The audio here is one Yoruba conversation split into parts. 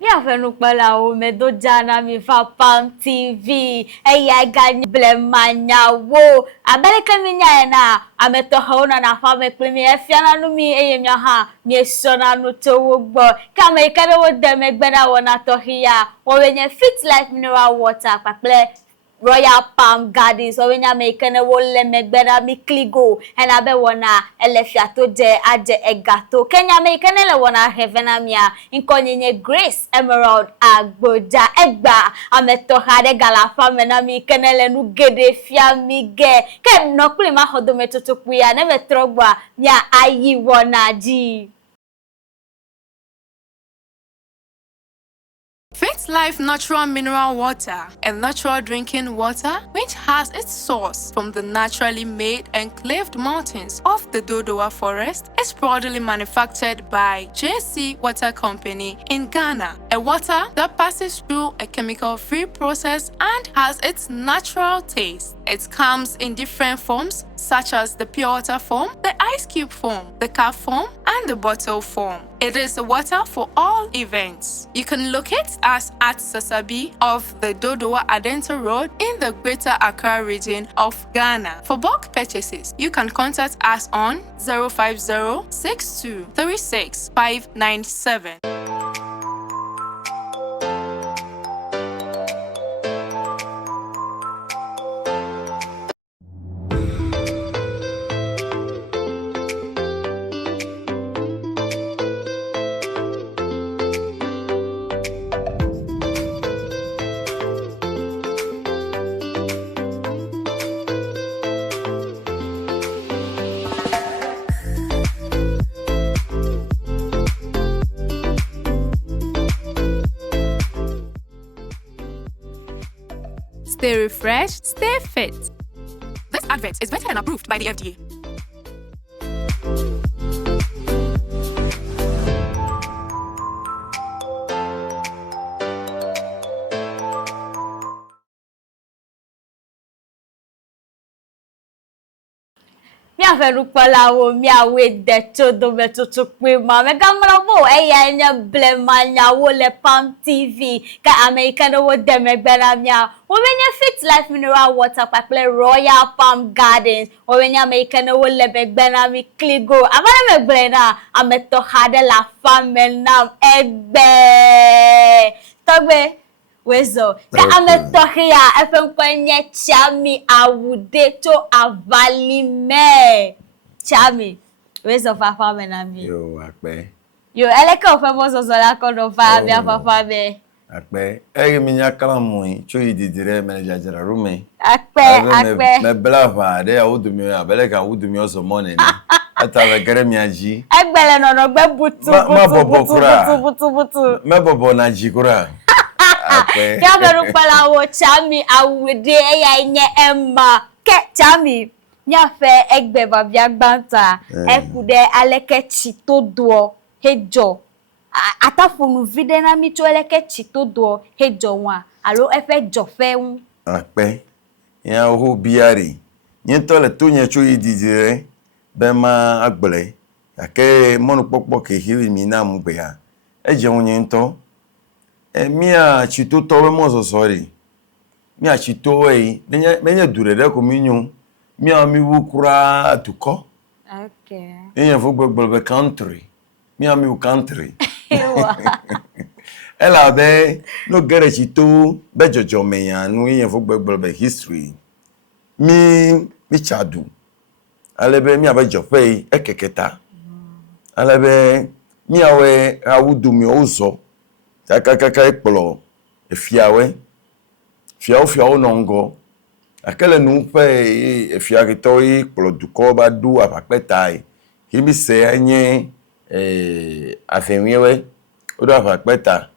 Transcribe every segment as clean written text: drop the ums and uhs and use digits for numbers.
Mi afenu pala o me do jana mi fa Pam TV. Eya gani blemanya wo. Abele keminya na ameto haona na fa me pe mi efiana nu mi eye mi ha mi esona nu to wo gbo. Ka me kede wo de me gbeda wona to hiya. Wo wenye Fit Life mineral water paple Royal Palm Gardens o wenya me kene wo le megbera mi kligo ena be wona elefia to je aje egato Kenya me kene le wona heavena mia inkonyenye Grace Emerald Agboja egba ameto hade gala fame na mi kene le nu gede fia mi ge ke no kuli ma hodo metotoku ya ne metrogba mia ayi wona ji Fit Life Natural Mineral Water, a natural drinking water which has its source from the naturally made enclaved mountains of the Dodowa Forest, is proudly manufactured by JC Water Company in Ghana, a water that passes through a chemical-free process and has its natural taste. It comes in different forms such as the pure water form, the ice cube form, the cup form, and the bottle form. It is a water for all events. You can locate us at Sasabi of the Dodowa Adenta Road in the Greater Accra region of Ghana. For bulk purchases, you can contact us on 050-6236-597. Stay refreshed, stay fit. This advert is vetted and approved by the FDA. Mi afenu pala wo mi awe de todo metoto pe ma me gamra bo eya nya blemanya wo le Pam TV ka American wo de me gbera mia wo menye Fit Life mineral water paple Royal Palm Gardens wo menye American wo le be gbera mi kligo amara me gbera ameto hade la femme nam egbe togbe Wezo, ka ametohia FM kwenye chami awude to avalime. Chami, wezo fafa menami. Yo, akpe. Yo, eleke ofe mozo zola kono fa mi afafa me. Akpe, ege minya kalamui, chui didire menejajara rume. Akpe. Me blava, de awudumi, abeleka awudumi oso mone ni. Ata vekere miaji. Egbele nono gbe butu. Me bobo na jikura. Ya beru pala wo chami awude eya nye emma ke chami nya fe egbe babia gbanta ekude aleke chito do hejo atafunu vide na mi to aleke chito do hejo wa alo efe jo fe un akpe ya ho biare yin to le to yen cho ididire be ma agbele ake monu popo ke hiwi mi na mu gbe ha eje won yin to mia chito towe mozo sorry mia chito we menye durere ko minyu mia mi wukura tuko okay yen fo gbogbo country mia mi country ela be no gere chito be jojo meyan nu yen fo gbogbo history mi chadu alebe mi abejo fe ekeketa alebe mi awe awudu mi ozo kaka ekplo efiawe fiao nongo akele nu pe efiagito ekplo duko ba du apapetai kimi se anye afenwewe odo apapeta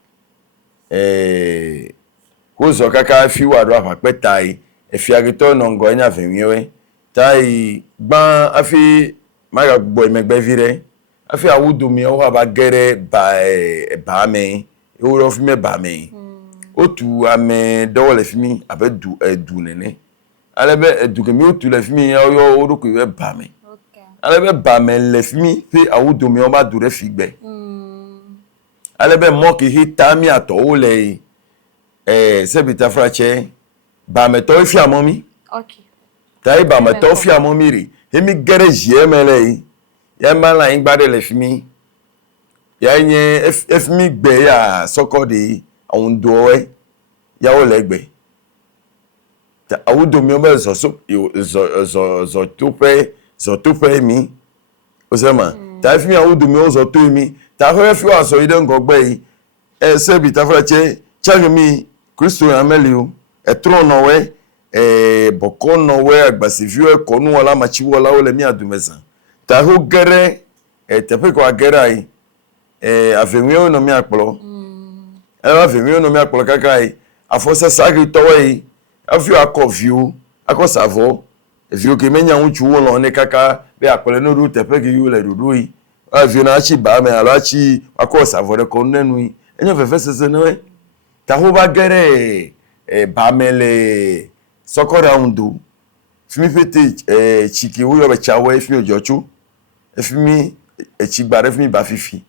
kozo kaka fiwa do apapetai efiagito nongo anya afenwewe tai gban afi maga gbo emegbe vire afi awudu mi o ba gere ba me Euro of me ba me. Otu ame do le fimi abe du nene. Alebe du ke mi otu le fimi yo odo ko we ba me. Okay. Alebe ba me le fimi pe awudo mi o ba du re figbe. alebe moki hita mi ato ole se bitafrache ba meto fi amomi Okay. tai ba meto fi amomi ri emi garage emele ya mala ingbade le fimi ya nye efimi gbe ya sokodi awon dowe ya o legbe ta awudo mi obe zo tupe mi osema ta fimi awudo mi zo to mi ta fe fi wa so ide ngogbe yi se bitafrache chagmi Kristo amelio etron nowe bokon nowe agbasiviu ekonu wala machiwo la ole mi adumeza ta ho gere tepe ko agera yi afenwe no mi apolo afenwe no mi apolo kakai afosa sagi towe yi afi akoviu akosavo eviu ke menya unchu wo lo ne kaka be apole no ru tepe ki yu le dudu yi afi na chi ba me alo achi akosavo re ko nenu yi enyo fefe sese no ta ho ba gere ba mele sokora undu fimi fete chiki wo yo be chawe fi ojochu efimi echigbare fimi ba fifi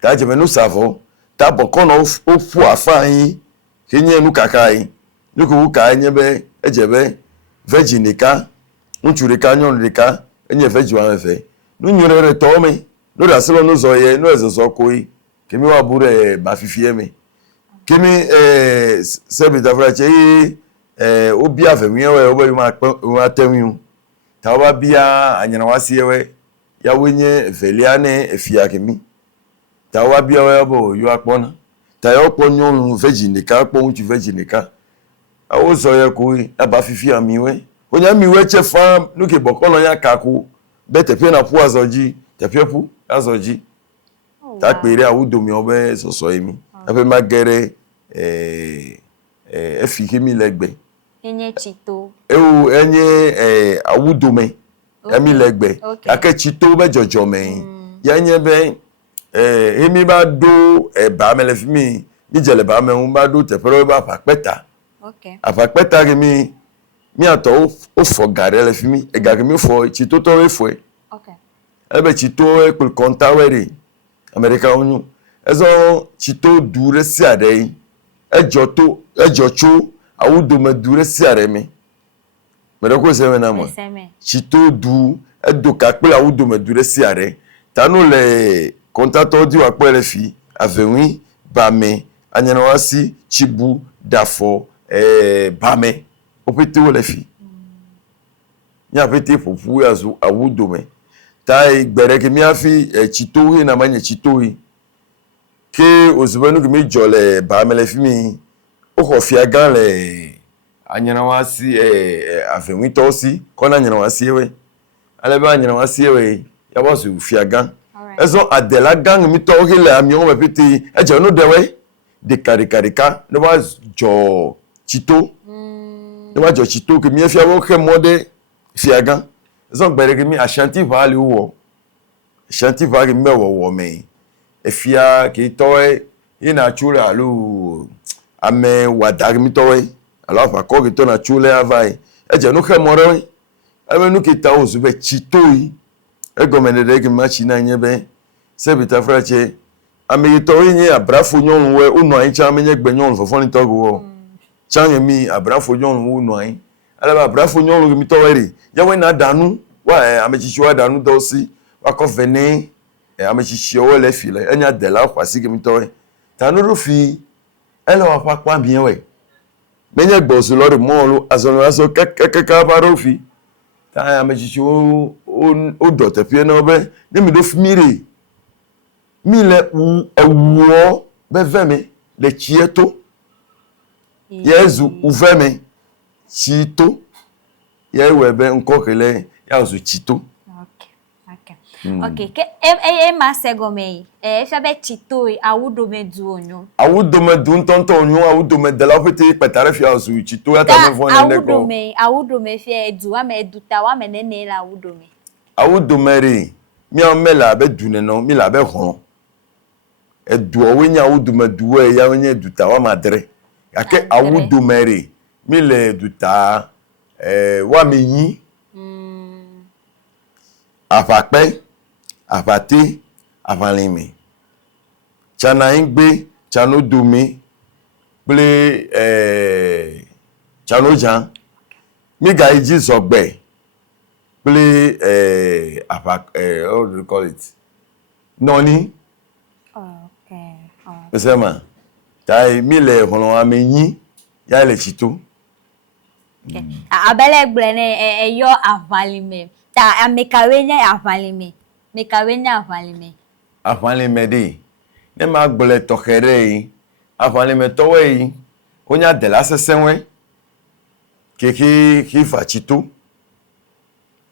ta je menu savo ta bokon o fu afan kenye nu kakai nuku ka nyebe ejebe virginica nchurika nyonrika enye veji wa mefe nu nyurere to me no da selo no zo ye no ezozo koi kemi wa bure ba fifi eme kemi se bitafrache obi afemi we obi ma temiu ta ba bia anyana wase we ya wenye veliane efia kemi ta wa bia we bo yo apona ta yo ponyo virginica pon tu virginica awo so ye ko aba fifi amiwe onya miwe chefa nuke bokono ya kaku bete pe na pu azoji te pe pu azoji ta pere awudo mi obe soso emi ape magere efike mi legbe Enye chito. ewu enye awudo me emi legbe ake chito be jojo me ya nye be emi ba do ba me le fimi mi jele ba me un ba do te pero ba papeta. Okay. Afakpeta ke mi ato o fo gare le fimi e ga ke mi fo chito to we fo Okay. ebe chito e kul konta weri America onyu ezo chito dure si ade ejocho awudo me dure si are mi mere ko se na mo chito du edo ka pe awudo me dure si are tanu le konta to di wa pe le fi avenui ba me anyana wasi chibu dafo bame opete wo le fi nya pete popu azu awudo me tai gbere ke mi afi chito hi na manye chito hi ke ozubenu ke mi jole bame le fi mi o ko fi agan le anyana wasi afenwi to si ko na anyana wasi we ale ba anyana wasi we ya bo su fi agan ezo adela gang mi to hi le ami o pete e je no dewe de karika no ba jo chito no ba jo chito ke mi fi awo ke mode fi agan so gbere ke mi ashanti valley wo ashanti valley me wo me e fia ke to e na chura alu ame wada mi to e alo fa ko ke to na chule avai e je no ke more e me no ke ta o su be chito yi e gomene de ke ma chi na nyebe se bitafrache ame to yi abrafo nyon we unu an cha menye gbe nyon fofo ni to go change mi abrafo nyon unu an ala abrafo nyon mi to weri ya we na danu wa amechichi wa danu do si wa ko vene amechichi o le fi le enya de la kwasi ke mi to we tanu ru fi ele wa papa bien we menye gbo so lori mo lu azonu aso kekeka baro fi ta amechichi o do te pie no be ni mi do fi mire mi le ewo be veme le chieto yezu uveme chito ye webe nkokele ya zu chito. Okay. Okay. Ke ma segome fa be chito awudo me du onyo Awudo me du ntonto onyo awudo me de la pete petare fi azu chito ya ta me fo ne ko awudo me fi edu wa me eduta wa me ne la awudo me awudo me re mi o me la be du ne no mi la be hon edu o nya awudo me du e ya nya eduta wa madre ake awudo me re mi le eduta wa mi yin afape afate afalimi Chana ingbe, chano dome, play chano jan. Me guy Jesus be. Play how do you call it? Noni. Okay. Mesema. Tai mi le hono amenyi ya le chito. Okay. Abele gblene yo avalime. Ta amekawenya avalime. Mekawenya avalime. Avalime de. Ne ma gbole tokere avalime towe onya de la sesenwe. Ki fa chito.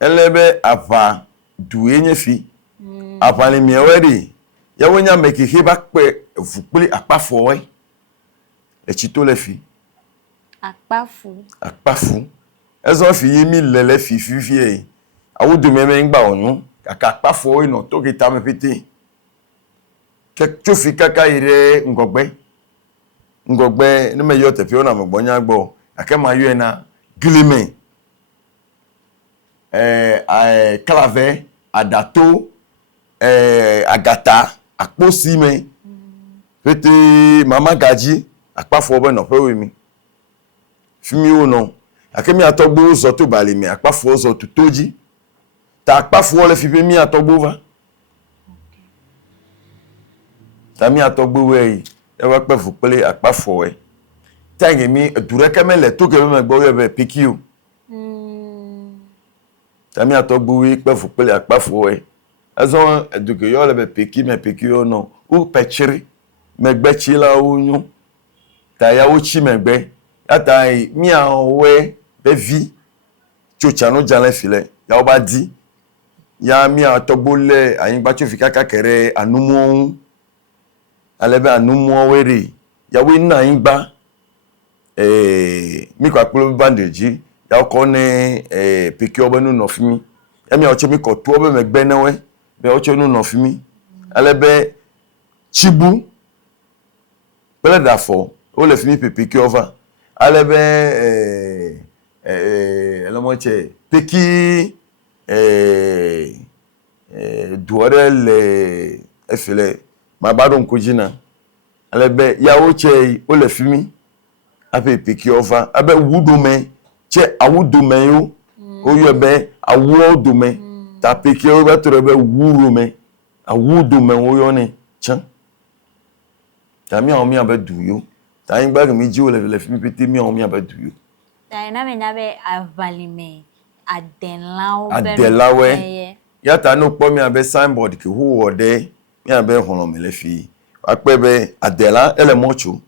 Elebe ava duwe nye fi. Avalime wedi. Ya wonya meki ba pe fukuli apafo we. Le chito le fi. Akpafu. Ezo fi yimi lele fi e. Awu do meme ngba onu. Kaka akpafu we no to kita me pete. Ke chofi kaka ire ngogbe. Ngogbe ni me yo te fi ona mo gbonya gbo. Ake ma yo na glime. Clave, adato, agata, akposi me. Pete mama gaji, akpafu obe no pe we mi. Fimi o no akemi atogbo zo to bale mi akpafo zo to toji ta akpafo le fi be mi atogbo va ta mi atogbo we e wa pe fu pele akpafo we tangi mi dure kemele to ke me gbo be pikio ta mi atogbo we pe fu pele akpafo we azon eduke yo le be pikio no u pechiri megbe chi la onyu ta ya wo chi megbe Yata mi awe bevi chochano jale file ya oba di ya mi atogbole ayin gba chofika kakere anumu alebe anumu were ya we na yin gba mi kwa polo bandage ya ko ne peki oba nu no fimi emi oche mi ko to oba megbe newe be oche nu no fimi alebe chibu pele dafo o le fimi peki over alebe elomoche peki duore le efile mabado nkojina alebe yawoche o le fimi ape peki ova abe wudome che awudome yo oyo be awudome ta peki o be to be wurome awudome oyo ne chan tami o mi abe duyo ta yin gba mi ji o le fi mi pete mi o mi abedu yo ta na me na be avalime adelawe ya ta no po mi abe signboard ki hu ode mi abe hono me le fi ape be adela ele mocho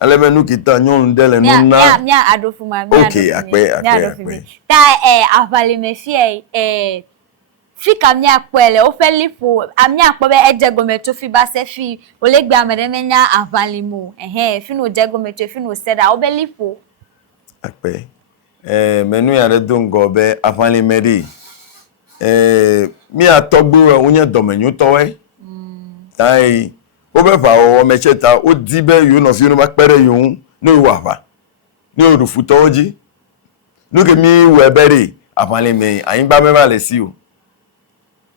alebe nu kita nyon dele nu na mi adofu ma mi okay ape ta avalime fi fika mi apele o fe lifu ami apobe ejegome to fi ba se fi o le gbe amere menya avalimo fi no jegome to fi no seda o be lifu ape menu ya re dongo be avalime ri mi atogbo onye domenyu towe tai o be fa o mecheta o dibe yo no fi no ba pere yun no wa fa ni orufu toji no ke mi we bere avalime ayin gba me ba le si o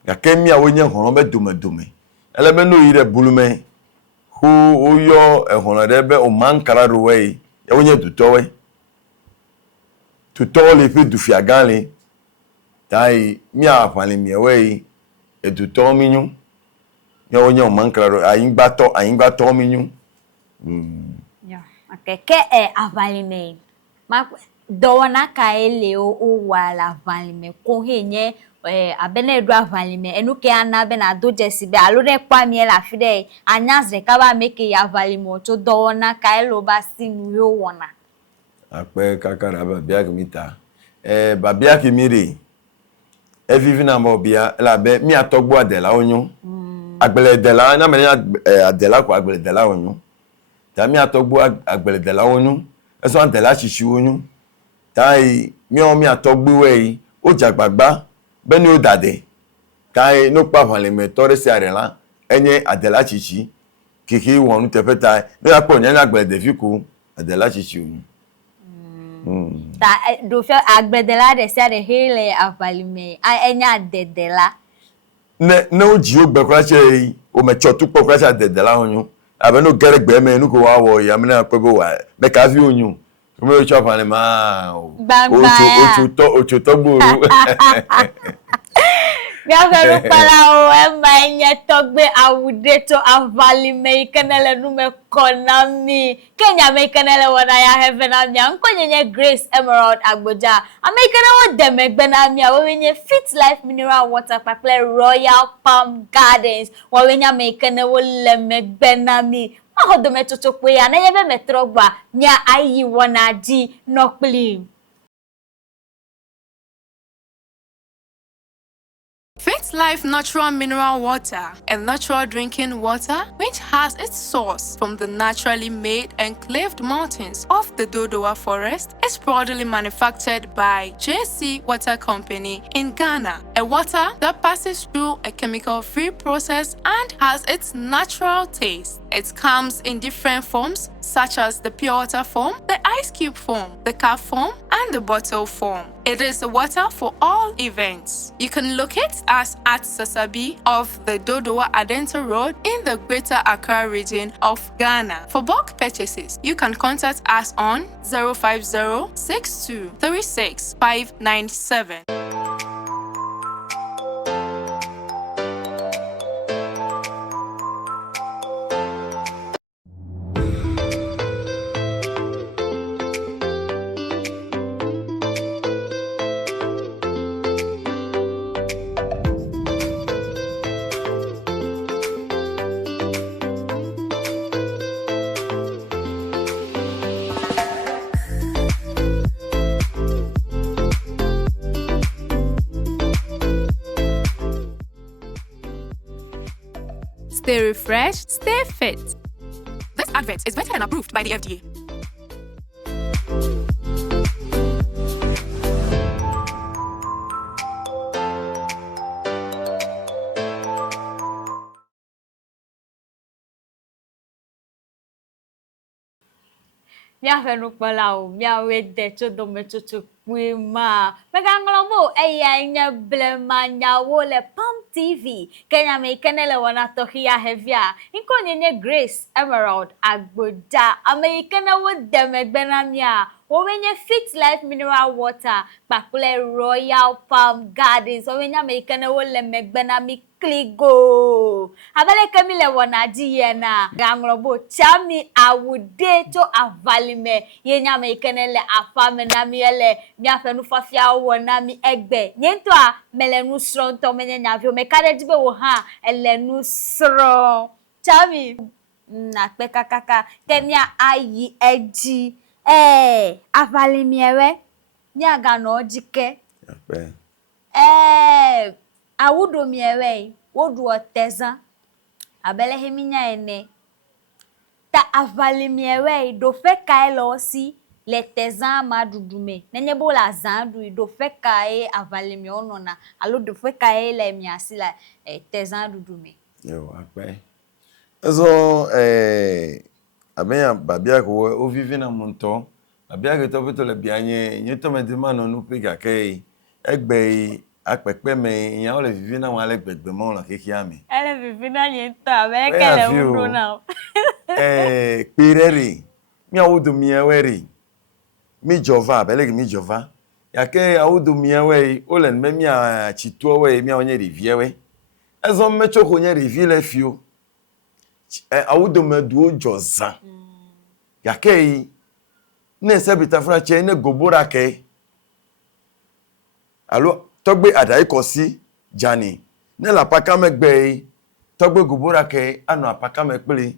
Yakemi awonye hono be dume elebe no yire bulume hu oyo hono de be o mankara rowe yawonye dutowe tutole fi du fiagale tai mi afale mi we eduto minyu yawonye o mankara ro ayin gba to minyu ya akeke avalime ma dona ka ele o wala avalime ko henye abene edu avalime enuke ana be na dojesi be alore kwa mi la fide anyazre ka ba make ya avalime to do na ka elo ba sinu yo wona ape kakara ba bia kimita ba bia kimire vivi na mo bia la be mi atogbo adela onyu agbele dela na me adela ko agbele dela onyu ta mi atogbo agbele dela onyu eso adela chichi onyu tai mi atogbo we o jagbagba beni o dade kai no pa van le metore se arela enye adela chichi kiki wonu tepeta no ya po nya agbele de fiku adela chichi onu ta do fe agbedela de se de hele avalime enya dedela ne oji ogbe kwache o me chotu po kwacha dedela onyu abe no gere gbe me nu ko wa wo ya me na pe bo wa be ka fi onyu me o chop ani ma ocho to gboro mi afẹ́rù pala o ma enye togbe awude to avali me ikenele nu me kona mi kenya me ikenele wona ya heaven ami anko nyenye Grace Emerald Agboja amekene wo demegbe na mi awo wenye Fit Life Mineral Water paple Royal Palm Gardens wo wenya me ikene wo lemegbe na mi ahodo me toto pe ya na yebe metrogba nya ayi wona di nokpli. Fit Life Natural Mineral Water and natural drinking water, which has its source from the naturally made and cleft mountains of the Dodowa Forest, is proudly manufactured by JC Water Company in Ghana, a water that passes through a chemical-free process and has its natural taste. It comes in different forms, such as the pure water form, the ice cube form, the cup form, and the bottle form. It is a water for all events. You can locate us at Sasabi of the Dodowa Adenta Road in the Greater Accra region of Ghana. For bulk purchases, you can contact us on 050 62 36 597. Stay refreshed, stay fit. This advert is vetted and approved by the FDA. Mi afẹ́rù pala o mi awe de chodo me chocho kwima mega ngolobo eya nya blema nya wo le Palm TV Kenya me kenele wana tohia hevia inko nyenye Grace Emerald Agboja Americana wo demegbe na mia wo wenye Fit Life Mineral Water pakule Royal Palm Gardens wo wenye Americana wo le megbe na mi kligo abale kamile wana diena ganglobo chami awude to avalime yenya me kenele afame na miele mi afenu fafia wona mi egbe nyento a melenu sron to menye nyavio me kare dibe wo ha elenu sron chami na pe kakaka kemia ayi eji avalime ewe ni aga no jike awudo miewe wodu otezan abele heminya ene ta avali miewe do fe kai lo si le tezan madudume nenye bola zandu do fe kai avali mi onona alo do fe kai le mi asila tezan dudume yo ape eso abenya babia ko o vivi na monto babia ke to beto le bianye nyeto medima no nu pika ke egbe apepe me yan o le vivi na wan le gbegbe mo la kekia mi ele vivi na yento abekele undo na pireri mi awudu mi eweri mi jova abele mi jova yake awudu mi ewe o le me mi a chitu we mi onye riviewe ezo mecho ko nye rivi le fio awudu me du joza yake ne se bitafra che ne gobora ke alo togbe adai kosi jani ne la paka megbe togbe gubura ke anu apaka mekpele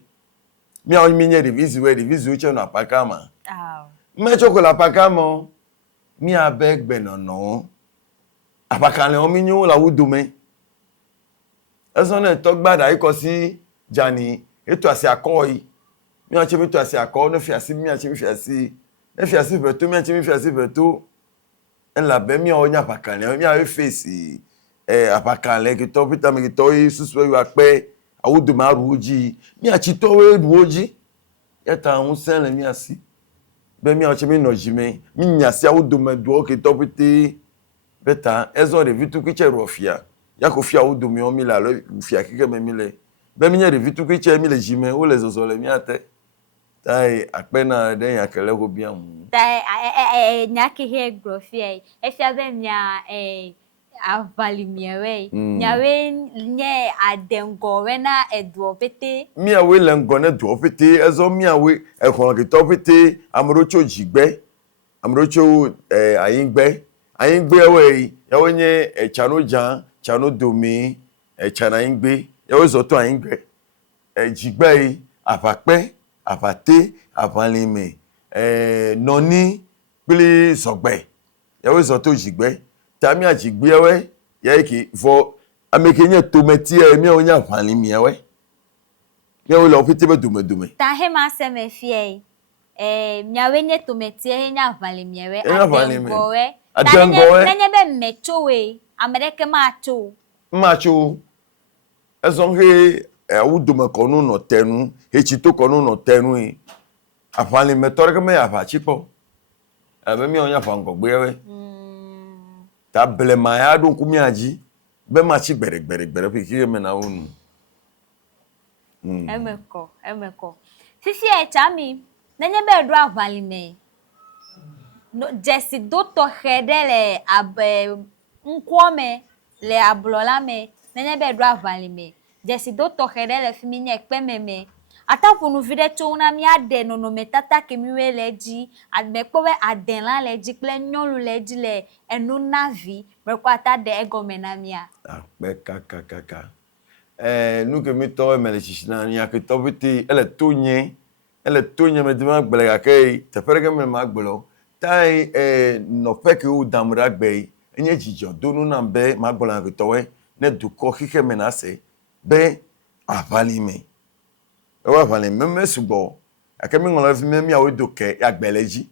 mi awon mi nye revise uche no apaka ma me choko la paka mo mi abegbe no apaka le omi nyu la wudume eso ne togbe adai kosi jani eto asi akoi mi a chemi to asi akoi no fiasi mi a chemi fiasi e fiasi beto mi a chemi fiasi beto en la be mi onya pakale mi a face apakale ki to pita mi to susu yu ape awudu ma ruji mi a chito we ruji yeta un sen mi asi be mi a chemi no jime mi nyasi awudu ma duo ki to piti beta ezo de vitu ki cheru ofia ya ko fia wo do mi o mi la lo fia kike me mi le be mi nye revi tu ki che mi le jime o le zozo le mi ate tai akpena de ya kele ko bia mu tai nya ke he grofie e fia be nya avalimiewe nyawe nye adengowe na edo pete mi awe le ngone do pete ezo mi awe e kon ki to pete amrocho jigbe amrocho ayingbe we yawe nye chano jan chano domi chana ingbe yawe zoto ayingbe jigbe apape apate apalime noni pili sogbe yawe zoto jigbe tami ajigbe we yake for amekenye tomati mi onya apalime we yawe lo pete be dume ta he ma se me fie nyawe nye tomati he nya avalimiewe adengowe nenye be mecho we amereke macho ezonge awudome konu no tenu hechito konu no tenu apalime toreke me apachipo ebe mi onya fangogbe we ta blema ya do kumi aji be machi gbere pikire me na unu emeko fifi chami nenye be do avalime no jesi do to hedele nkwome le ablola me nenye be do avalime jesi do to hedele fimi nye kpememe atapunu vide chona mi ade no metata kemi we leji admekpo we aden la leji ple nyolu leji le enu navi mekwata de egomena mia akpe kaka nu ke mi to emele chishina ni akito biti ele tonye me dima gbele gake te pereke me ma gbelo tai no peke u damura gbe enye jijo donu na be ma gbelo akito we ne duko kike me na se be avali me e wa vali me me subo akemi ngolo fi me mi awe doke ya gbeleji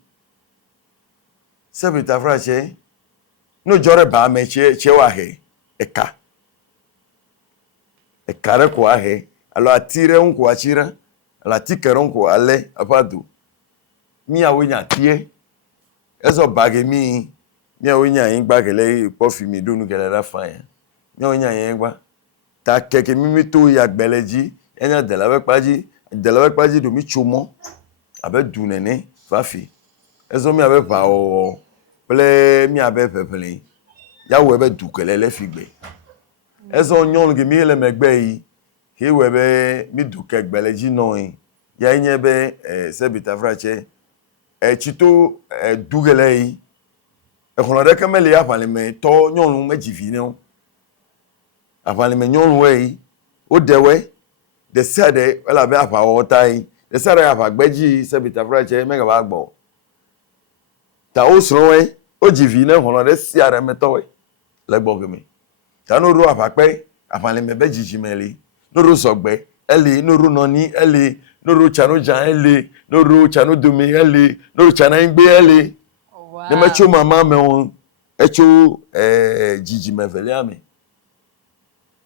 se bi ta frache no jore ba me che wa he eka ekare ko ahe alo atire unko achira la tikere unko ale apadu mi awenya tie ezo bage mi awenya yin gbagele pofi mi dunu gele ra fa ya mi awenya yin gba ta keke mi to ya gbeleji enya delawe paji do mi chomo abe dunene fafi ezo mi abe pa o ple mi abe pepele ya we be dukele le figbe ezo nyon ge mi le megbe yi he we be mi duke gbeleji no yi ya nye be se bitafrache chito dugele yi e kono de kemele ya parlement to nyon mejivi ne o parlement nyon we o dewe de sade wala be apa o tai de sade apa gbeji se bitafrache mega ba gbo ta o sro we o jivi ne kono de siare meto we le gbo gemi ta no ru apape apalime be jijimeli no ru sogbe eli no ru noni eli no ru chanu jan eli no ru chanu dumi eli no ru chana ingbe eli ne mecho mama me on echo jijimeveli ame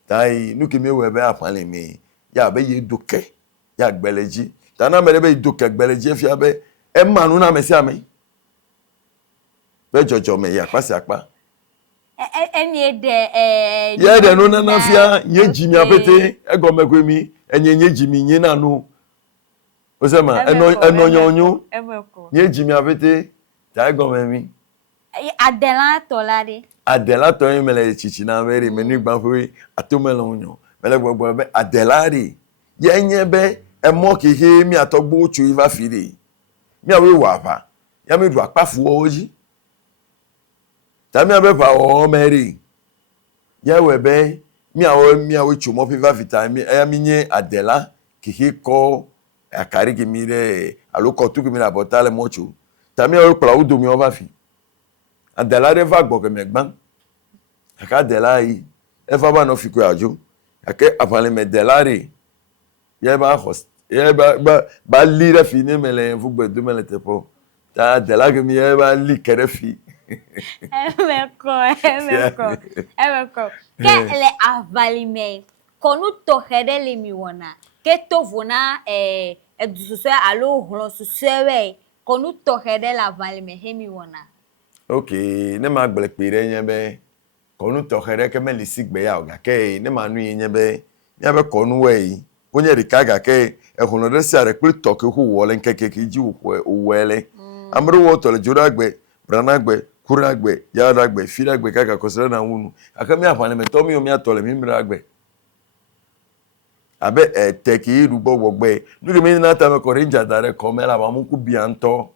tai nu kimi we be apalime ya be ye doke ya gbeleji ta na me be doke gbeleji fi abe e manu na me si ame be jojo me ya pase apa enye de ye de no na fia ye jimi apete egomekwemi enye jimi nye na no o se ma eno nyonyo ye jimi apete ta egomemi adela to yin mele chichi na mere me ni gba fo atomelo onyo mele gbogbo be adelari ye nye be emo ki he mi atogbo ochu iva fire mi awe wa pa ya mi du apafu oji tami abe pa o meri ya webe mi awo chumo fiva vitamin ya mi nye adela ki ko akari ki mi re aloko tu ki mi la botale mochu tami awo pla udo mi ova fi adela re va gbo ke megban aka adela yi e fa ba no fi ko ajo ake afale me delare ye ba host ye ba li re fi ni mele fu gbe do mele tepo ta adela ke mi ye ba li kere fi Emeko. Ke le avalime konu to hedele mi wona. Ke to vona edususe alo hlo susewe konu to hedele avalime he mi wona. Okay, ne ma gbele pe re yen be konu to here ke me lisigbe ya oga ke ne manu yin be nya be konu we onye rikaga ke ehunu de siare kpli to ke hu wole nkeke ke ji uwele amru wo to le juragbe branagbe kuragbe yaragbe firagbe kaka kosere na wunu akami afane me to mi o mi atole mi miragbe abe teki rugbo gbogbe nuge mi na ta me ko rinja dare ko me la ba mu ku bianto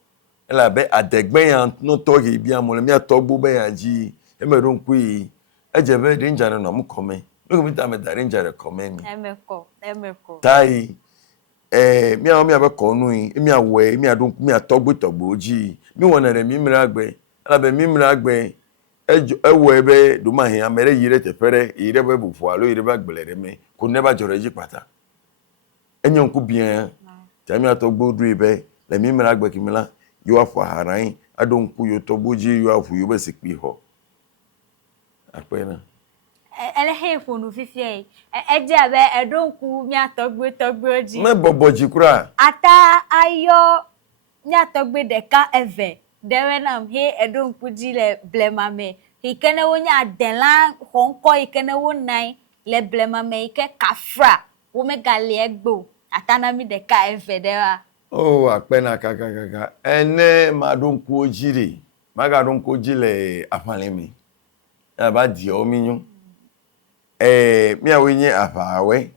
ela be adegbe yan no to hi bia mo le mi atogbo be yan ji e me ron ku yi eje be rinja no mu kome nuge mi ta me da rinja re kome mi emeko tai mi a mi abe ko nu yi mi awe mi adun mi atogbo oji mi wonere mi miragbe ela be mi miragbe ewo ebe do ma hin amere yire tefere yire be bufu alo yire ba gbelere me ko ne ba jore ji pata enyon ku bien tami atogbo du ibe le mi mira gbe kimila yo afu haran adon ku yo toboji yo afu yo be sikpi ho apena ele he fonu fifie eje abe edonku mi atogbo oji me boboji kura ata ayo mi atogbo deka eve dewe nam he edonku ji le blemame ikene wonya delan honko ikene wonai le blemame ike kafra wo me gale egbo atana mi deka eve dewa oh apena kaka ene madonku ojire magadonku ojile afalemi ya ba di ominyu mi awenye afawe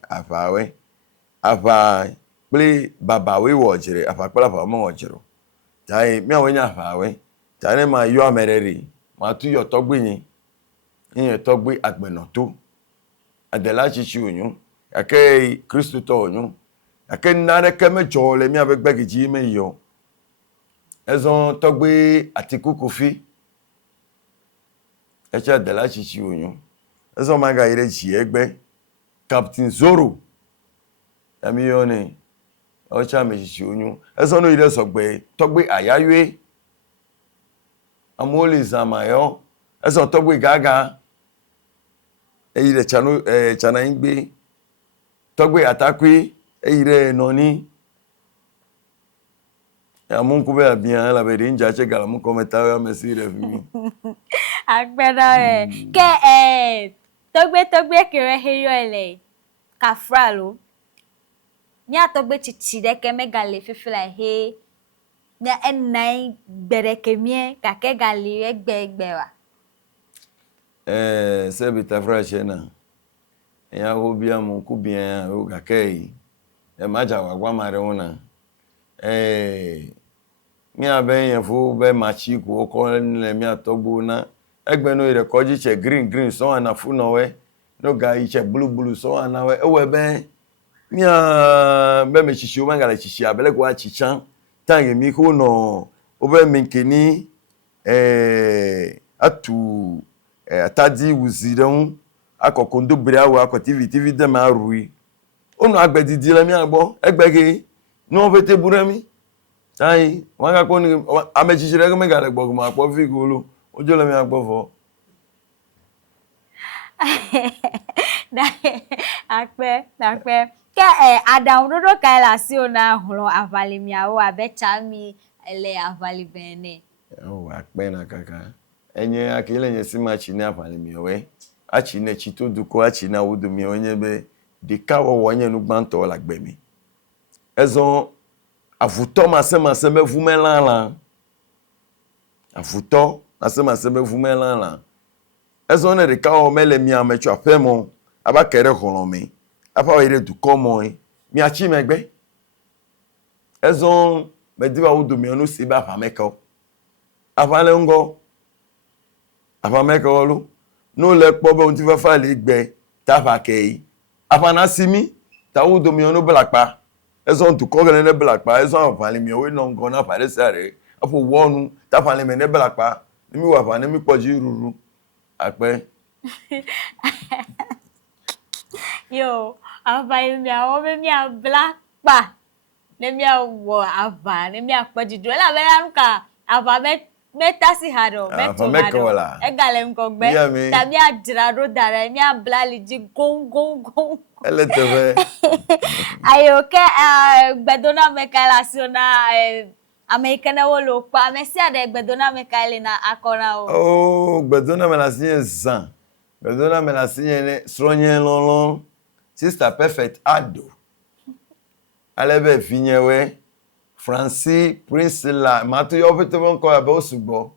afa ple babawe wojire afa pala fa mo wojiro tai mi awenye afawe tani ma yo amereri ma tu yo togbeyin yin togbe agbena to adela chichi oyun ake Kristo to oyun ake nare ke mejo le mi abegbegiji me yo ezon togbe Atiku Kofi eche adela chichi oyun ezon maga ire ji egbe Captain Zoro ami yo ni ocha me chichi oyun ezon no ire sogbe togbe Ayawe amoli zamayo eso togbe gaga eyire chana ingbe togbe Atakwi eyire noni ya munku be abian la be rinja che gala mu kometa ya mesire fi agbeda ke togbe kere heyo ele kafralo ni atogbe chichi de ke megale fifila he ni enai gbereke mie kake gali egbe wa se bitafra chena ya hobia mu kubia o gakei maja wagwa mare una mi abe yen fu be machi ku ko le mi atogbo na egbe no ire koji che green so ana fu no we no ga iche blue so ana we ewe be mi a be me chichi o mangala chichi abele ko achichan tangi mi ko no obe mi nkeni atu atadi wuzidon akokondo bere awo akọ tv dem arui onu agbedidi la mi agbo egbege no fete burami tai wan ga ko ni amechichere go megale gbo ma po fi golo ojo la mi agbo fo nakpe ke adam dodo kai la si ona holo avali mi awo abecha mi ele avali bene o akpe na kaka enye akile nye simachi ni avali mi we achi ne chito duko achi na wudu mi onye be de kawo wonye nu gbanto la gbe mi ezon avuto masema mevu melala avuto masema mevu melala ezon ne de kawo mele mi amecho afemo aba kere holomi afa wa ire duko mo mi achi megbe ezon mediba wudu mi onu si ba fa meko afa le ngo afa meko lu no le po be unti fa le gbe ta fa kei afana simi ta wudu mi onu blakpa ezon tu ko gele ne blakpa ezon fa le mi we no ngo na fa le sare afo wonu ta fa le me ne blakpa ni mi wa fa ne mi poji ruru ape yo avali mi awo be mi blakpa ne mi awo ava ne mi apojidu la be ranka ava metasi haro meto haro egale ngogbe tabi ajrado dare mi ablali ji gon ele teve ayo ke gbedona mekala siona americana wo lo pa me si ade gbedona mekala na akora o oh gbedona me la sin zan Bedona me la signe sronye lolon. Sister Perfect Ado. Alebe finyewe. Francis Priscilla. Matu yo pete won ko abe osugbo.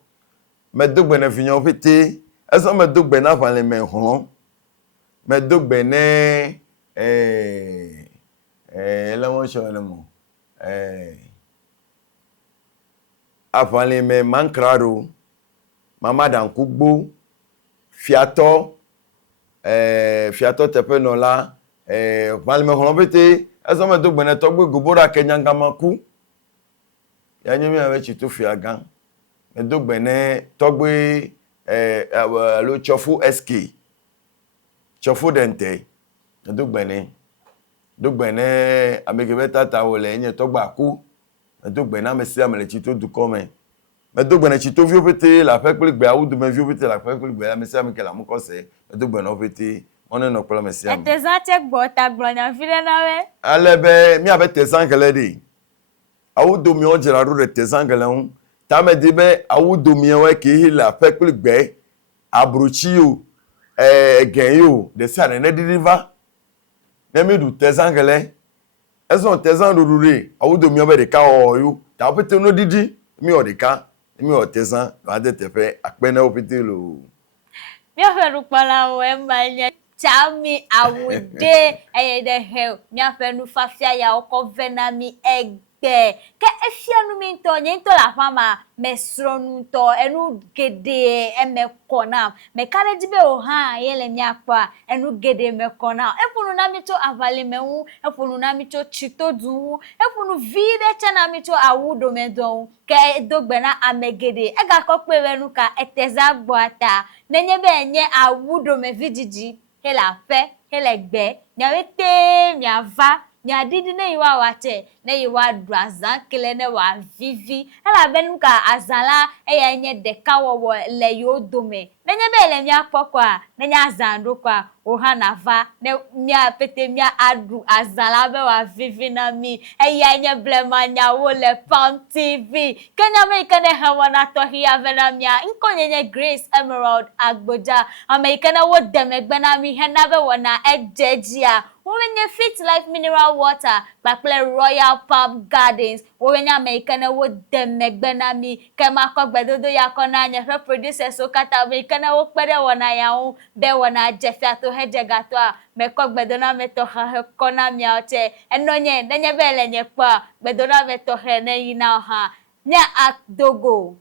Me dogbe ne finyo pete. Eso me dogbe na fale me hon. Me dogbe ne ele won show le mo. Afale me mankraro. Mama dan kugbo. Fiato tepe no la fale me hon pete. Eso me dogbe ne togbe gobora kenyanga maku. Ya nyemi ave chitu fiagan. Me dogbe ne togbe lo chofu SK. Chofu dente. Me dogbe ne ameke beta ta wole nye togba ku. Me dogbe na me si amele chitu du kome. Me dogbe ne chitu vio pete la fe kle gbe awudu me vio pete la fe kle gbe la me si ameke la mu kose. Me dogbe no pete one no kpla me si am. Etezan check bota gbronya file na we. Alebe mi ave tezan kele di. Awudu mi ojira ru de tezan kele hun. Ta me di be awudu mi we ki la fe kle gbe abruchi yo gen yo de sa ne deliver. Nemi du tezan kele. Ezo tezan rurure awudu mi obe de ka oyo. Ta pete no didi mi o de ka. Mi o tezan ba de tefe akpe na opite lo. Mi afe rukpala we manya. Chami awude eye de hell. Mi afe nu fafia ya oko vena mi egbe. Ke efia nu mi nto nye nto la fama me sronu nto enu gede eme kona. Me kare jibe oha yele mi akwa enu gede me kona. Efunu na mi to avali me hu. Efunu na mi to chito du. Efunu vide chana mi to awudo me do. Ke dogbe na amegede. Ega kokpe wenu ka eteza boata. Nenye be nye awudo me vijiji. Hela fe, hela gbe, nyawete, nyava, nyadidi ne yiwa wate, ne yiwa drazan kele ne wa vivi. Hela benuka azala, eya nye deka wawo le yo dome. Nenye be le mya kwa, nenye azando kwa, ohana va, ne mya pete mya adu azala be wa vivi na mi. Eya nye blema nyawo le Palm TV. Kenya me ikene hewana tohi avena mya. Inko nye Grace Emerald Agboja. Ame ikene wo demegbe na mi henabe wana ejejia. Womenye Fit Life Mineral Water. Bakple Royal Palm Gardens. Womenye ame ikene wo demegbe na mi. Kema kokbe dodo ya kona nye fe producer so kata ame ikene wo pede wana ya un. Be wana jefia to heje gatwa. Me kokbe dona me toha kona mi aoche. Enonye, nenye bele nye kwa. Be dona me tohe ne yina ha. Nya ak dogo.